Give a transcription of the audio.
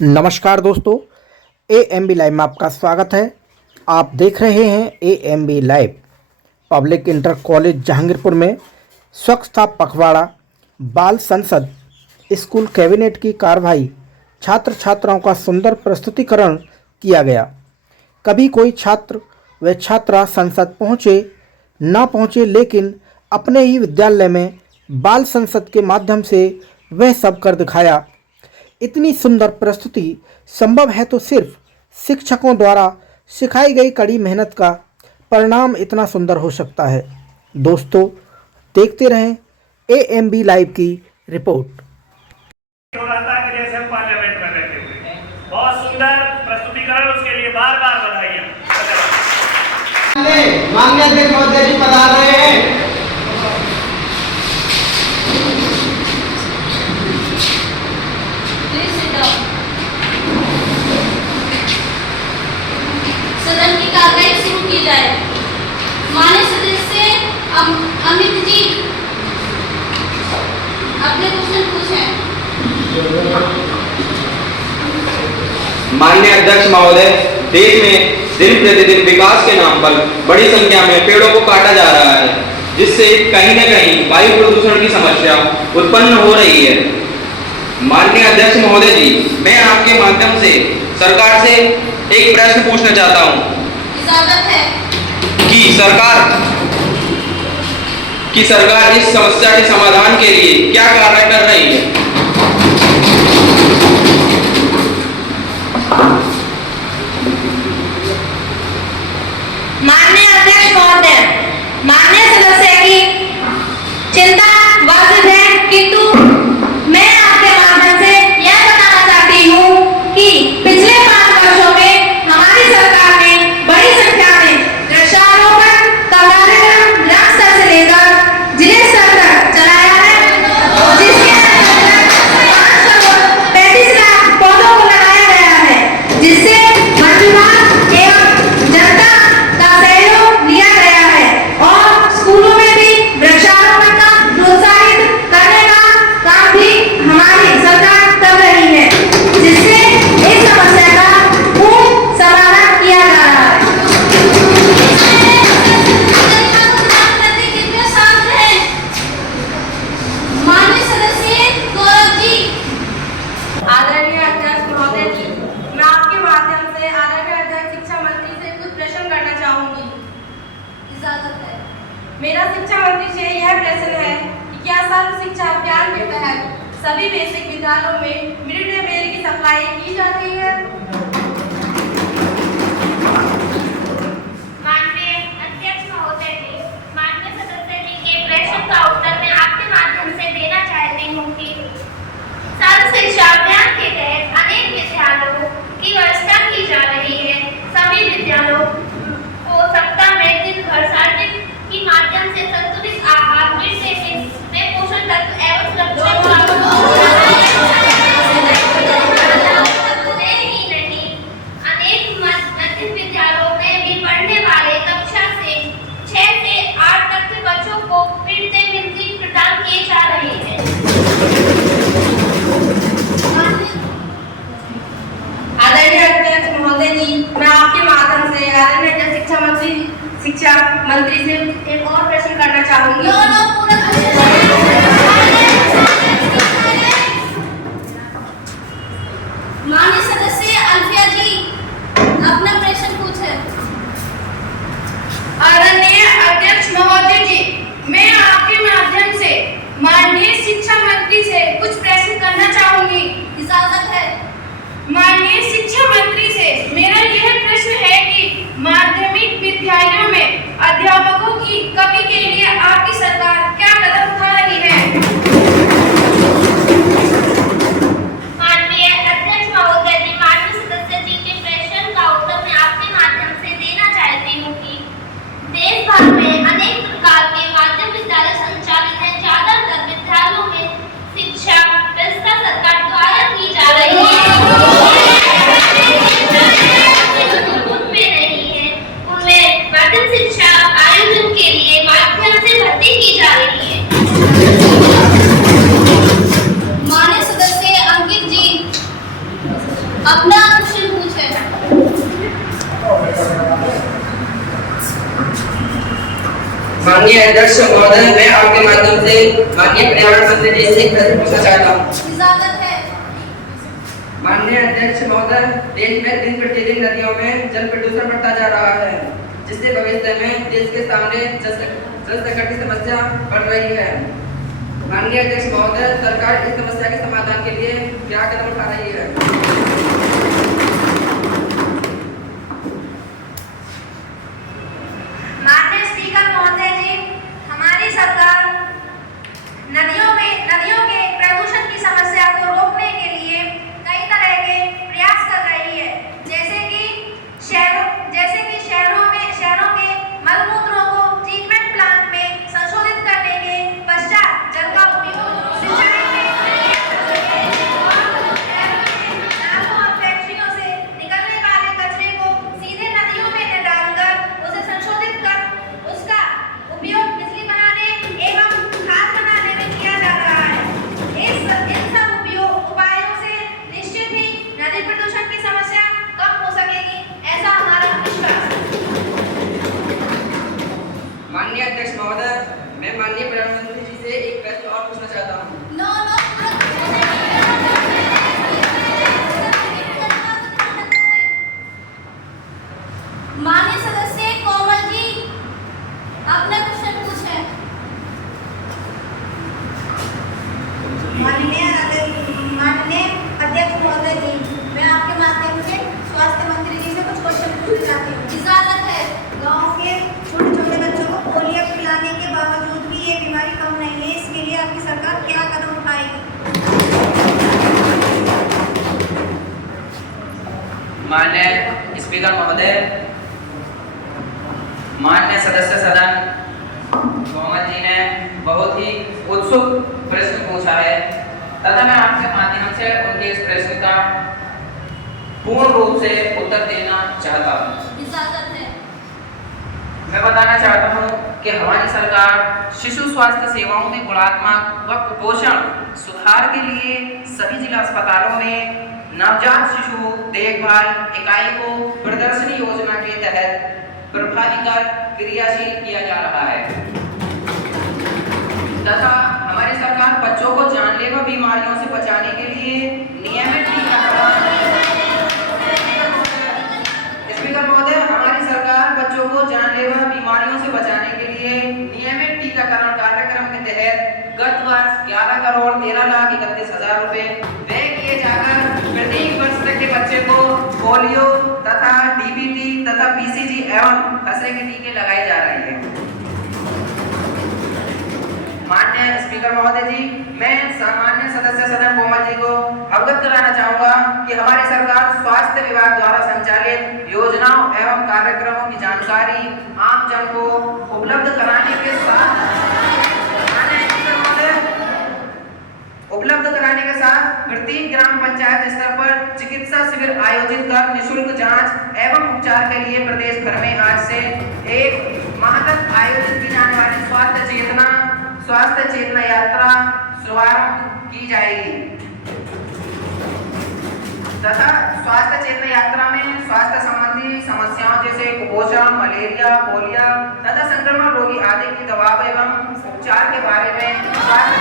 नमस्कार दोस्तों, AMB live में आपका स्वागत है। आप देख रहे हैं AMB live. Public inter college Jahangirpur में स्वच्छता पखवाड़ा, बाल संसद, स्कूल कैबिनेट की कार्रवाई, छात्र छात्राओं का सुंदर प्रस्तुतिकरण किया गया। कभी कोई छात्र व छात्रा संसद पहुँचे ना पहुँचे, लेकिन अपने ही विद्यालय में बाल संसद के माध्यम से वह सब कर दिखाया। इतनी सुंदर प्रस्तुति संभव है तो सिर्फ शिक्षकों द्वारा सिखाई गई कड़ी मेहनत का परिणाम इतना सुंदर हो सकता है। दोस्तों, देखते रहें AMB लाइव की रिपोर्ट। जैसे हम पार्लियामेंट में बैठे हुए, बहुत सुंदर प्रस्तुतिकरण, उसके लिए बार बार बधाइयाँ। माननीय अध्यक्ष महोदय जी पधार रहे हैं। सदन की कार्रवाई शुरू की जाए। माननीय सदस्य अमित जी अपने क्वेश्चन पूछें। माननीय अध्यक्ष महोदय, देश में दिन प्रतिदिन विकास के नाम पर बड़ी संख्या में पेड़ों को काटा जा रहा है, जिससे कहीं न कहीं वायु प्रदूषण की समस्या उत्पन्न हो रही है। माननीय अध्यक्ष महोदय जी, मैं आपके माध्यम से सरकार से एक प्रश्न पूछना चाहता हूँ। इजाजत है कि सरकार इस समस्या के समाधान के लिए क्या कार्य कर रही है। माननीय अध्यक्ष महोदय, माननीय सदस्य की चिंता वाजिब है, किंतु मैं आपके माध्यम से यह बताना चाहती हूँ कि पिछले 5 वर्षों में हमारी सरकार ने बड़ी संख्या में वृक्षारोपण का कार्यक्रम ग्राम स्तर से लेकर जिले स्तर तक चलाया है, जिसके अंतर्गत 5 करोड़ 35 लाख पौधों को लगाया गया है, जिससे वन विभाग एवं जनता का सहयोग लिया गया है और स्कूलों में भी वृक्षारोपण का प्रोत्साहित करने का काम भी हमारी सरकार कर रही है, जिससे इस समस्या का पूर्ण समाधान किया जा रहा है। माननीय सदस्य गौरव जी। आदरणीय अध्यक्ष महोदय जी, मैं आपके माध्यम से आदरणीय अध्यक्ष शिक्षा मंत्री से कुछ प्रश्न करना चाहूंगी। इजाजत है। मेरा शिक्षा मंत्री से यह प्रश्न है कि क्या सर्व शिक्षा अभियान के तहत सभी बेसिक विद्यालयों में मिड डे मील की सप्लाई की जाती है? माननीय अध्यक्ष महोदय जी, माननीय सदस्य जी के प्रश्न का उत्तर मैं आपके माध्यम से देना चाहती हूँ कि सर्व शिक्षा अभियान के तहत अनेक विद्यालयों की व्यवस्था की जा रही है। सभी विद्यालयों को सप्ताह में दिन भर सार्वजनिक के माध्यम से संतुलित आहार, मिड डे मील में पोषण तत्व एवं अनेक मध्य विद्यालयों में भी पढ़ने वाले कक्षा से 6 से 8 तक के बच्चों को मिड डे मील की प्रदान किए जा रहे हैं। आदरणीय अध्यक्ष महोदय जी, मैं आपके माध्यम से आदरणीय शिक्षा मंत्री से एक और प्रश्न करना चाहूंगी। माननीय सदस्य अल्फिया जी अपना प्रश्न पूछे। आदरणीय अध्यक्ष महोदय जी, मैं आपके माध्यम से माननीय शिक्षा मंत्री से कुछ प्रश्न करना चाहूंगी। इजाजत है। माननीय शिक्षा मंत्री से मेरा यह प्रश्न है कि माध्यमिक विद्यालयों में अध्यापकों की कमी के लिए आपकी सरकार क्या कदम उठा रही है? माननीय अध्यक्ष महोदय जी, माननीय सदस्य जी के प्रश्न का उत्तर मैं आपके माध्यम से देना चाहती हूँ कि देश भर में अनेक प्रकार के माध्यमिक विद्यालय संचालित हैं। ज्यादातर विद्यालयों में शिक्षा व्यवस्था सरकार द्वारा की जा रही है, उनमें नहीं है। उनमें माध्यमिक शिक्षा आयोजन के लिए माध्यम से भर्ती की जा रही अध्यक्ष महोदय, मैं आपके माध्यम से माननीय पर्यावरण मंत्री जी से एक प्रश्न पूछना चाहता हूँ। इजाजत है। माननीय अध्यक्ष महोदय, देश में दिन प्रतिदिन नदियों में जल प्रदूषण बढ़ता जा रहा है, जिससे भविष्य में देश के सामने जल संकट की समस्या बढ़ रही है। माननीय अध्यक्ष महोदय, सरकार इस समस्या के समाधान के लिए क्या कदम उठा रही है? माननीय स्पीकर महोदय जी, हमारी सरकार नदियों के प्रदूषण की समस्या को रोकने के लिए कई तरह के प्रयास कर रही है, जैसे कि शहरों के मलमूत्रों को ट्रीटमेंट प्लांट में संशोधित करने के पश्चात जल का उपयोग सिंचाई में नालों और फैक्ट्रियों से निकलने वाले कचरे को सीधे नदियों में न डालकर उसे संशोधित कर उसका उपयोग बिजली बनाने एवं खाद बनाने में किया जा रहा है। इन सब उपायों से निश्चित ही नदी प्रदूषण की समस्या कम हो सकेगी, ऐसा हमारा विश्वास है। माननीय अध्यक्ष महोदय, मैं माननीय प्रधानमंत्री जी से एक प्रश्न और पूछना चाहता हूँ। माननीय सदस्य कोमल जी, अपना क्वेश्चन पूछें। माननीय अध्यक्ष महोदय जी, मैं आपके माध्यम से स्वास्थ्य मंत्री जी से कुछ क्वेश्चन पूछना चाहती हूँ। इजाजत है। गांव के छोटे छोटे बच्चों को पोलियो पिलाने के बावजूद भी ये बीमारी कम नहीं है, इसके लिए आपकी सरकार क्या कदम उठाएगी? माननीय स्पीकर महोदय, माननीय सदस्य सदन कोमल जी ने बहुत ही उत्सुक प्रश्न पूछा है तथा मैं आपके माध्यम से उनके इस प्रश्न का पूर्ण रूप से उत्तर देना चाहता हूँ। इजाजत है। मैं बताना चाहता हूँ कि हमारी सरकार शिशु स्वास्थ्य सेवाओं में गुणात्मक व कुपोषण सुधार के लिए सभी जिला अस्पतालों में नवजात शिशु देखभाल इकाई को प्रदर्शनी योजना के तहत प्रभावी कर क्रियाशील किया जा रहा है तथा हमारी सरकार बच्चों को जानलेवा बीमारियों से बचाने के लिए नियमित टीकाकरण। स्पीकर महोदय, हमारी सरकार बच्चों को जानलेवा बीमारियों से बचाने के लिए नियमित टीकाकरण कार्यक्रम के तहत गत वर्ष 11,13,31,000 रुपए व्यय किए जाकर प्रत्येक वर्ष तक के बच्चे को पोलियो तथा डीबीटी तथा पीसीजी एवं खसरे के टीके लगाए जा रहे हैं। माननीय स्पीकर महोदय जी, मैं सामान्य सदस्य सदन कोमल जी को अवगत कराना चाहूंगा कि हमारी सरकार स्वास्थ्य विभाग द्वारा संचालित योजनाओं एवं कार्यक्रमों की जानकारी आम जन को उपलब्ध कराने के साथ प्रत्येक ग्राम पंचायत स्तर पर चिकित्सा शिविर आयोजित कर निःशुल्क जांच एवं उपचार के लिए प्रदेश भर में आज से एक माह तक आयोजित की जाने वाली स्वास्थ्य चेतना यात्रा शुभारंभ की जाएगी तथा स्वास्थ्य चेतना यात्रा में स्वास्थ्य संबंधी समस्याओं जैसे कुपोषण, मलेरिया, पोलियो तथा संक्रमण रोगी आदि की दवा एवं उपचार के बारे में स्वास्थ्य